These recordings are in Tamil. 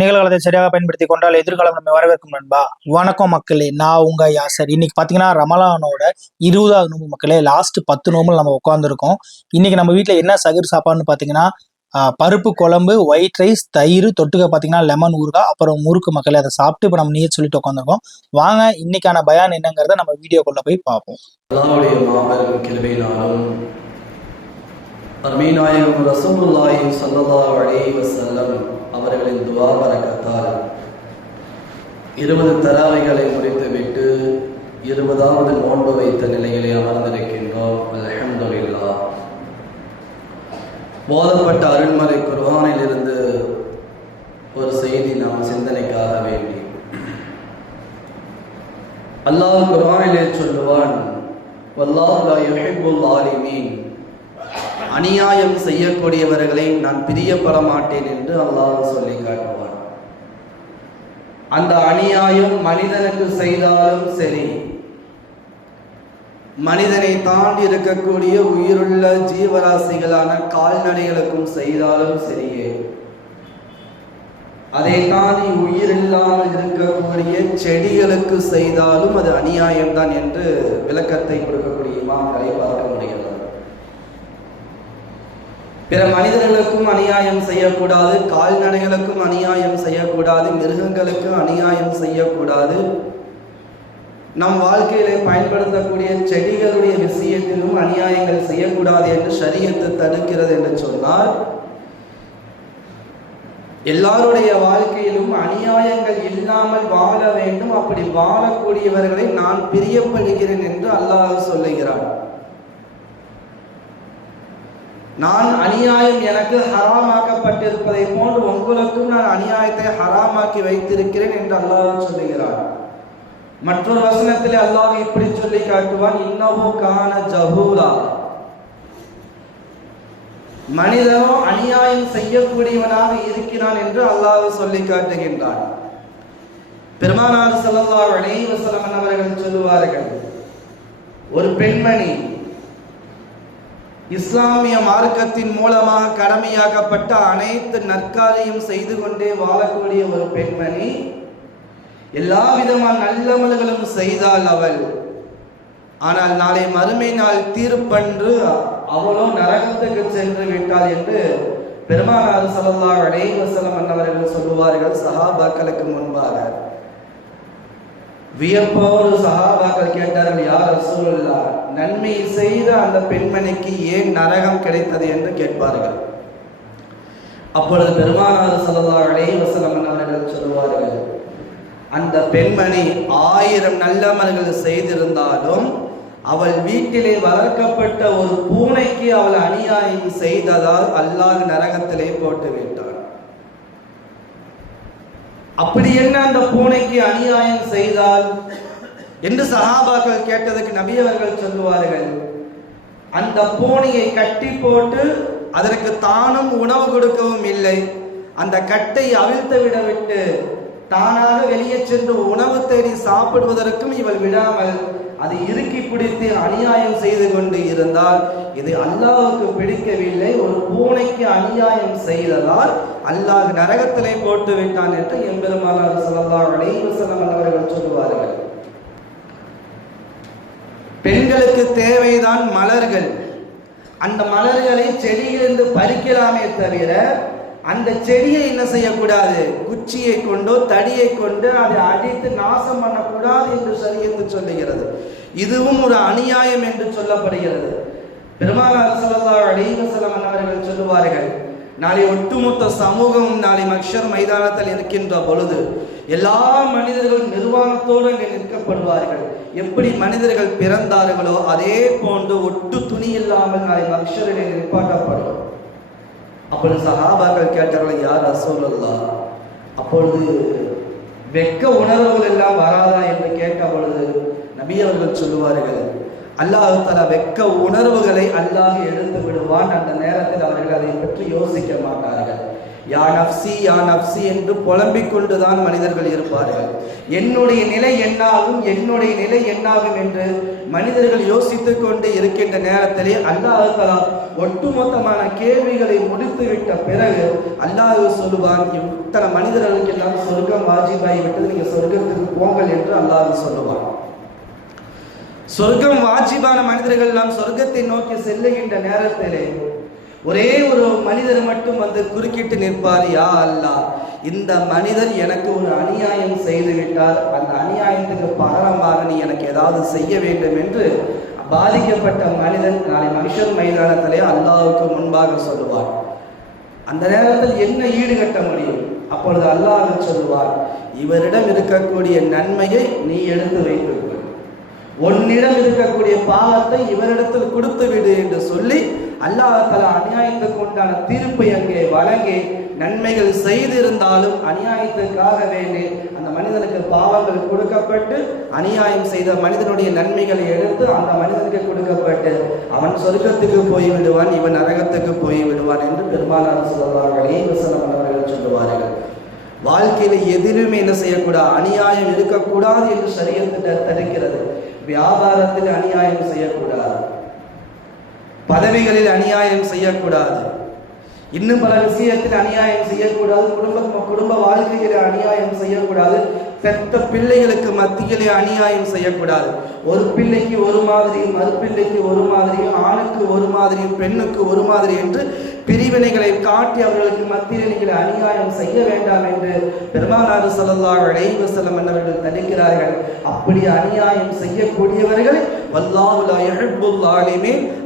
நிகழ்காலத்தை சரியாக பயன்படுத்தி கொண்டால் எதிர்காலம் நம்ம வரவேற்கும் நண்பா. வணக்கம் மக்களே நான் உங்க யாசர். இன்னைக்கு பாத்தீங்கன்னா ரமலானோட இருபதாவது நோம்பு மக்களே லாஸ்ட் பத்து நோம்புல நம்ம உட்காந்துருக்கோம் இன்னைக்கு நம்ம வீட்டுல என்ன சகுர் சாப்பாடுன்னு பாத்தீங்கன்னா பருப்பு குழம்பு ஒயிட் ரைஸ் தயிர் தொட்டுக்க பார்த்தீங்கன்னா லெமன் ஊறுகாய் அப்புறம் முறுக்கு மக்களே அதை சாப்பிட்டு இப்போ நம்ம நீர் சொல்லிட்டு உட்காந்துருக்கோம் வாங்க இன்னைக்கான பயான் என்னங்கிறத நம்ம வீடியோக்குள்ளே போய் பார்ப்போம். அல்லாவுடைய மாபெரும் அருமைநாயகம் ரசூலுல்லாஹி ஸல்லல்லாஹு அலைஹி வஸல்லம் அவர்களின் துவா பரக்கத்தால் இருபது தராவைகளை முடித்துவிட்டு இருபதாவது நோன்பு வைத்த நிலையிலே அமர்ந்திருக்கின்றோம் அலமதுல்லா போதப்பட்ட அருண்மறை குர்வானில் இருந்து ஒரு செய்தி நாம் சிந்தனைக்காக வேண்டி அல்லாஹ் குர்வானிலே சொல்லுவான் வல்லாஹ் யுஹிப்புல் ஆலிமீன் அநியாயம் செய்யக்கூடியவர்களை நான் பிரியப்பட மாட்டேன் என்று அல்லாஹ் சொல்லி காட்டுவான். அந்த அநியாயம் மனிதனுக்கு செய்தாலும் சரி மனிதனை தாண்டி இருக்கக்கூடிய உயிருள்ள ஜீவராசிகளான கால்நடைகளுக்கும் செய்தாலும் சரியே. அதை தாண்டி உயிர் இல்லாமல் இருக்கக்கூடிய செடிகளுக்கு செய்தாலும் அது அநியாயம்தான் என்று விளக்கத்தை கொடுக்கக்கூடிய இமாம்களை பார்க்க முடிகிறது. பிற மனிதர்களுக்கும் அநியாயம் செய்யக்கூடாது கால்நடைகளுக்கும் அநியாயம் செய்யக்கூடாது மிருகங்களுக்கும் அநியாயம் செய்யக்கூடாது. நம் வாழ்க்கையிலே பயன்படுத்தக்கூடிய செடிகளுடைய விஷயத்திலும் அநியாயங்கள் செய்யக்கூடாது என்று ஷரியத்து தடுக்கிறது என்று சொன்னால் எல்லாருடைய வாழ்க்கையிலும் அநியாயங்கள் இல்லாமல் வாழ வேண்டும். அப்படி வாழக்கூடியவர்களை நான் பிரியப்படுகிறேன் என்று அல்லாஹ் சொல்லுகிறான். நான் அநியாயம் எனக்கு ஹராமாக்கப்பட்டிருப்பதை போன்று உங்களுக்கும் நான் அநியாயத்தை ஹராமாக்கி வைத்திருக்கிறேன் என்று அல்லாஹ் சொல்லுகிறார். மற்றொரு வசனத்தில் அல்லாஹ் இப்படி சொல்லி காட்டுவான் இன்னமோ காண ஜஹூலா. மனிதனோ அநியாயம் செய்யக்கூடியவனாக இருக்கிறான் என்று அல்லாஹ் சொல்லி காட்டுகின்றான். பெருமானார் ஸல்லல்லாஹு அலைஹி அவர்கள் சொல்லுவார்கள் ஒரு பெண்மணி இஸ்லாமிய மார்க்கத்தின் மூலமாக கடமையாக்கப்பட்ட அனைத்து நற்காரியம் செய்து கொண்டே வாழக்கூடிய ஒரு பெண்மணி எல்லா விதமான நல்லமல்களும் செய்தாள் அவள். ஆனால் நாளை மறுமை நாள் தீர்ப்பன்று அவளோ நரகத்துக்கு சென்று விட்டாள் என்று பெருமானார் ஸல்லல்லாஹு அலைஹி வஸல்லம் அன்னவர்கள் சொல்லுவார்கள் சஹாபாக்களுக்கு முன்பாக. வியப்போடு சகாபாக்கள் கேட்டார்கள் யார் சூழல்லா நன்மை செய்த அந்த பெண்மணிக்கு ஏன் நரகம் கிடைத்தது? என்று கேட்பார்கள். அப்பொழுது பெருமானார் ஸல்லல்லாஹு அலைஹி அவர்கள் சொல்லுவார்கள் அந்த பெண்மணி ஆயிரம் நல்லமல்கள் செய்திருந்தாலும் அவள் வீட்டிலே வளர்க்கப்பட்ட ஒரு பூனைக்கு அவள் அநியாயம் செய்ததால் அல்லாஹ் நரகத்திலே போட்டு விட்டான். அப்படி என்ன அந்த பூனைக்கு அநியாயம் செய்தால்? என்று சஹாபாக்கள் கேட்டதுக்கு நபி அவர்கள் சொல்லுவார்கள் அந்த பூனையை கட்டி போட்டு அதற்கு தானும் உணவு கொடுக்கவும் இல்லை. அந்த கட்டை அவிழ்த்து விடவிட்டு தானாக வெளியே சென்று உணவு தேடி சாப்பிடுவதற்கும் இவள் விடாமல் அதை இறுக்கி பிடித்து அநியாயம் செய்து கொண்டு இருந்தால் இது அல்லாவுக்கு பிடிக்கவில்லை ஒரு பூனைக்கு அநியாயம் செய்ததால் அல்லாஹ் நரகத்திலே போட்டு விட்டான் என்று எம்பெருமானார் ஸல்லல்லாஹு அலைஹி வஸல்லம் அவர்கள் சொல்லுவார்கள். பெண்களுக்கு தேவைதான் மலர்கள். அந்த மலர்களை செடியிலிருந்து பறிக்கலாமே தவிர அந்த செடியை என்ன செய்யக்கூடாது? குச்சியை கொண்டோ தடியை கொண்டு அதை அடித்து நாசம் பண்ணக்கூடாது என்று சரியத்து சொல்லுகிறது. இதுவும் ஒரு அநியாயம் என்று சொல்லப்படுகிறது. பெருமானார் அவர்கள் சொல்லுவார்கள் நாளை ஒட்டுமொத்த சமூகம் நாளை மக்ஷர் மைதானத்தில் இருக்கின்ற பொழுது எல்லா மனிதர்களும் நிர்வாணத்தோடு அங்கே நிற்கப்படுவார்கள். எப்படி மனிதர்கள் பிறந்தார்களோ அதே போன்று ஒட்டு துணி இல்லாமல் நாளை மக்ஷரிலே நிற்பாட்டப்படும் அப்பொழுது சஹாபாக்கள் கேட்டார்கள் யார் ரசூலுல்லா அப்பொழுது வெக்க உணர்வுகள் எல்லாம் வராதா? என்று கேட்ட பொழுது நபி அவர்கள் சொல்லுவார்கள் அல்லாஹ் தலா வெக்க உணர்வுகளை அல்லாஹ் எழுந்து விடுவான். அந்த நேரத்தில் அவர்கள் அதை பற்றி யோசிக்க மாட்டார்கள். யா நப்சி யா நப்சி என்று புலம்பிக் கொண்டுதான் மனிதர்கள் இருப்பார்கள். என்னுடைய நிலை என்னாகும் என்னுடைய நிலை என்னாகும் என்று மனிதர்கள் யோசித்துக் கொண்டு இருக்கின்ற நேரத்திலே அல்லாஹ் தலா ஒட்டுமொத்தமான கேள்விகளை முடித்துவிட்ட பிறகு அல்லாஹ் சொல்லுவான் இத்தனை மனிதர்களுக்கு எல்லாம் சொர்க்கம் வாஜிபாய் விட்டது நீங்க சொர்க்கத்துக்கு போங்கள் என்று அல்லாஹ் சொல்லுவான். சொர்க்கம் வாஜிபான மனிதர்கள் எல்லாம் சொர்க்கத்தை நோக்கி செல்லுகின்ற நேரத்திலே ஒரே ஒரு மனிதர் மட்டும் வந்து குறுக்கிட்டு நிற்பார் யா அல்லாஹ் இந்த மனிதர் எனக்கு ஒரு அநியாயம் செய்து விட்டார் அந்த அநியாயத்துக்கு பகரமாக நீ எனக்கு ஏதாவது செய்ய வேண்டும் என்று பாதிக்கப்பட்ட மனிதன் நாளை மனுஷர் மைதானத்திலே அல்லாவுக்கு முன்பாக சொல்லுவார். அந்த நேரத்தில் என்ன ஈடுகட்ட முடியும்? அப்பொழுது அல்லாஹ் சொல்லுவார் இவரிடம் இருக்கக்கூடிய நன்மையை நீ எடுத்து வைத்துக்கொள் உன்னிடம் இருக்கக்கூடிய பாவத்தை இவரிடத்தில் கொடுத்து விடு என்று சொல்லி அல்லாஹ் தலா அநியாயத்துக்கு உண்டான தீர்ப்பை அங்கே வழங்கி நன்மைகள் செய்திருந்தாலும் அநியாயத்துக்காக வேண்டி அந்த மனிதனுக்கு பாவங்கள் கொடுக்கப்பட்டு அநியாயம் செய்த மனிதனுடைய நன்மைகளை எடுத்து அந்த மனிதனுக்கு கொடுக்கப்பட்டு அவன் சொர்க்கத்துக்கு போய் விடுவான் இவன் நரகத்துக்கு போய் விடுவான் என்று பெருமானார் சொல்வார்களே வசனம் அவர்கள் சொல்லுவார்கள். வாழ்க்கையில எதிலுமே என்ன செய்யக்கூடாது அநியாயம் இருக்கக்கூடாது என்று சரியத்திட்ட தடுக்கிறது. வியாபாரத்தில் அநியாயம் செய்யக்கூடாது. பதவிகளில் அநியாயம் செய்யக்கூடாது. இன்னும் பல விஷயத்தில் அநியாயம் செய்யக்கூடாது. குடும்ப குடும்ப வாழ்க்கையில அநியாயம் செய்யக்கூடாது. பெத்த பிள்ளைகளுக்கு மத்தியிலே அநியாயம் செய்யக்கூடாது. ஒரு பிள்ளைக்கு ஒரு மாதிரியும் மறுபிள்ளைக்கு ஒரு மாதிரியும் ஆணுக்கு ஒரு மாதிரியும் பெண்ணுக்கு ஒரு மாதிரி என்று பிரிவினைகளை காட்டி அவர்களுக்கு மத்தியில் நீங்கள் அநியாயம் செய்ய வேண்டாம் என்று பெருமானார் ஸல்லல்லாஹு அழைவு செல்லம் என்னவர்கள் தடுக்கிறார்கள். அப்படி அநியாயம் செய்யக்கூடியவர்கள் வல்லாஹு லா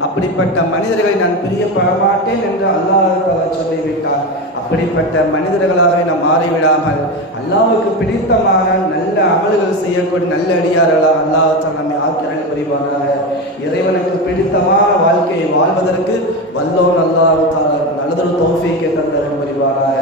அப்படிப்பட்ட மனிதர்களை நான் பிரியப்பட மாட்டேன் என்று அல்லாஹ் சொல்லிவிட்டார். அப்படிப்பட்ட மனிதர்களாக நாம் மாறிவிடாமல் அல்லாவுக்கு பிடித்தமான நல்ல அமல்கள் செய்யக்கூடிய நல்ல அடியார்களாக அல்லாஹ் நம்மை ஆக்கிரல் புரிவானாக. இறைவனுக்கு பிடித்தமான வாழ்க்கையை வாழ்வதற்கு வல்லோன் தந்தரும் புரிவானாக